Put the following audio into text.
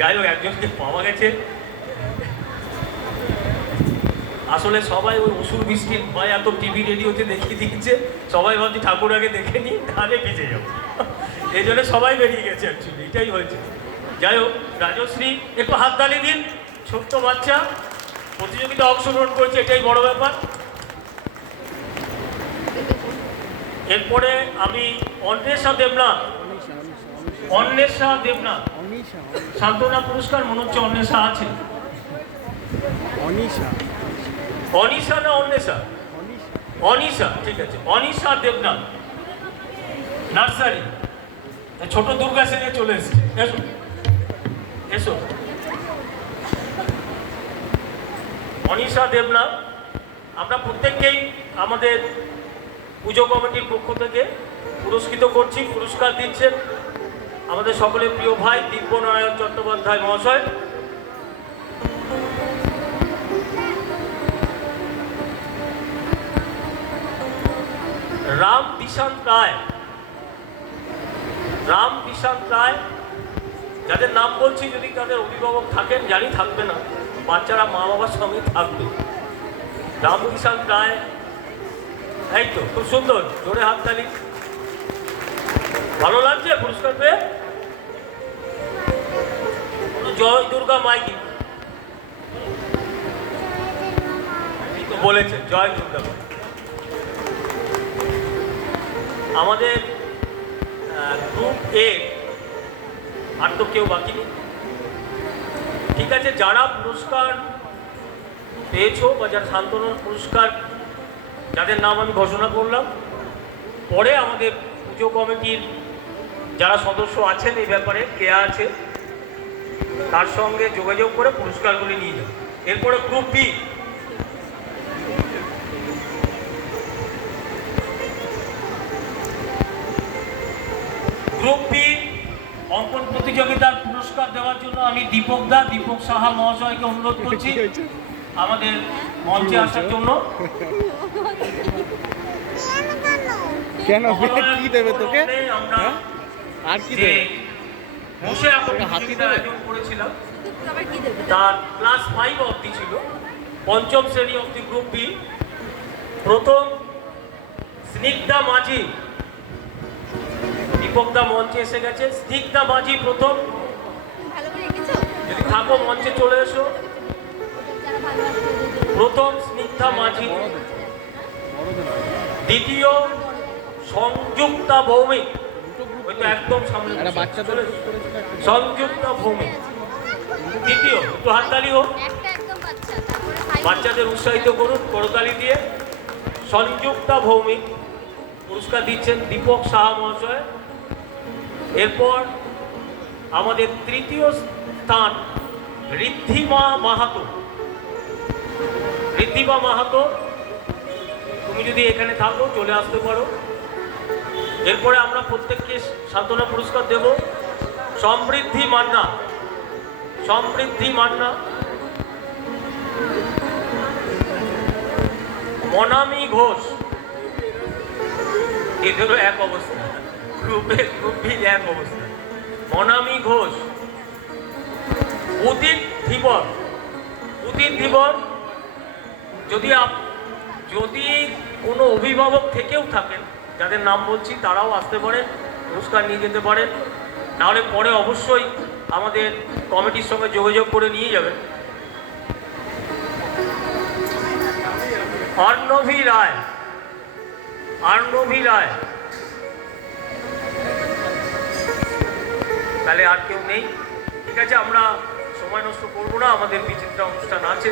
যাই হোক একজনকে পাওয়া গেছে। আসলে সবাই ওই অসুর বৃষ্টির ভয় এত টিভি রেডিওতে দেখিয়ে দিচ্ছে সবাই ভাবছি ঠাকুর আগে দেখে নিই, তাহলে ভিজে যাব। এই জন্য সবাই বেরিয়ে গেছে অ্যাকচুয়ালি এটাই হয়েছে। যাই হোক, রাজশ্রী, একটু হাত তালি দিন, ছোট্ট বাচ্চা, প্রতিযোগিতা অংশগ্রহণ করছে, এটাই বড় ব্যাপার। এরপরে আমি অন্বেষা দেবনাথ অন্বেষা দেবনাথ। অনিশা সান্ত্বনা পুরস্কার মনে হচ্ছে অন্বেষা আছে। অনিশা। অনিশা না অন্বেষা? অনিশা। অনিশা ঠিক আছে। অনিশা দেবনাথ। নার্সারি। ছোট দুর্গা সেনে চলে এসছে। এসো। এসো। অনিশা দেবনাথ আমরা প্রত্যেককেই আমাদের পুজো কমিটির পক্ষ থেকে পুরস্কৃত করছি পুরস্কার দিচ্ছেন। আমাদের সকলের প্রিয় ভাই দিব্যনারায়ণ চট্টোপাধ্যায় মহাশয়। রাম বিশান্ত রায়। রাম বিশান্ত রায়, যাদের নাম বলছি যদি তাদের অভিভাবক থাকেন, জানি থাকবে না, বাচ্চারা মা বাবার সঙ্গে থাকবে। রাম বিশান্ত রায়, এই তো, খুব সুন্দর, জোরে হাততালি। ভালো লাগছে? পুরস্কার পেয়ে? জয় দুর্গা মাইকি? তো বলেছে, জয় দুর্গা মাই আমাদের গ্রুপ এ আর তো কেউ বাকি নেই। ঠিক আছে, যারা পুরস্কার পেয়েছ বা যারা শান্তনু পুরস্কার, যাদের নাম আমি ঘোষণা করলাম, পরে আমাদের পুজো কমিটির যারা সদস্য আছেন এই ব্যাপারে কে আছে তার সঙ্গে যোগাযোগ করে পুরস্কারগুলি নিয়ে যাবে এরপরে গ্রুপ বি গ্রুপ বি অঙ্কন প্রতিযোগিতার পুরস্কার দেওয়ার জন্য আমি দীপক দা দীপক সাহা মহাশয়কে অনুরোধ করছি আমাদের মঞ্চে আসার জন্য। কেন? কি দেবে তোকে? আমরা হ্যাঁ? আর কি দেবে? বসে এখন তোকে হাতি আয়োজন করেছিলাম আবার কি দেবে? তার ক্লাস ফাইভ অবধি ছিল। পঞ্চম শ্রেণি অবধি গ্রুপ বি প্রথম স্নিগ্ধা মাঝি। দীপকদা মঞ্চে এসে গেছে। স্নিগ্ধা মাঝি প্রথম। যদি থাকো মঞ্চে চলে এসো। প্রথম স্নিগ্ধা মাঝি। দ্বিতীয় সংযুক্তা ভৌমিক। একদম সামনে সংযুক্তা ভৌমিক দ্বিতীয় একটু হাততালি হোক। বাচ্চাদের উৎসাহিত করুন করতালি দিয়ে। সংযুক্তা ভৌমিক পুরস্কার দিচ্ছেন দীপক সাহা মহাশয়। এরপর আমাদের তৃতীয় স্থান ঋদ্ধিমা মাহাতো। ঋদ্ধিমা মাহাতো তুমি যদি এখানে থাকো চলে আসতে পারো। এরপরে আমরা প্রত্যেককে সান্ত্বনা পুরস্কার দেব। সমৃদ্ধি মান্না। সমৃদ্ধি মান্না। মনামি ঘোষ। এদেরও এক অবস্থা। গ্রুপে গ্রুপে এক অবস্থা। মনামি ঘোষ। উদিত ধীবর। উদিত ধীবর যদি যদি কোনো অভিভাবক থেকেও থাকেন যাদের নাম বলছি, তারাও আসতে পারেন পুরস্কার নিয়ে যেতে পারেন নাহলে পরে অবশ্যই আমাদের কমিটির সঙ্গে যোগাযোগ করে নিয়ে যাবেন। অর্ণভি রায় অর্ণভি রায়। তাহলে আর কেউ নেই। ঠিক আছে, আমরা সময় নষ্ট করব না, আমাদের বিচিত্রা অনুষ্ঠান আছে।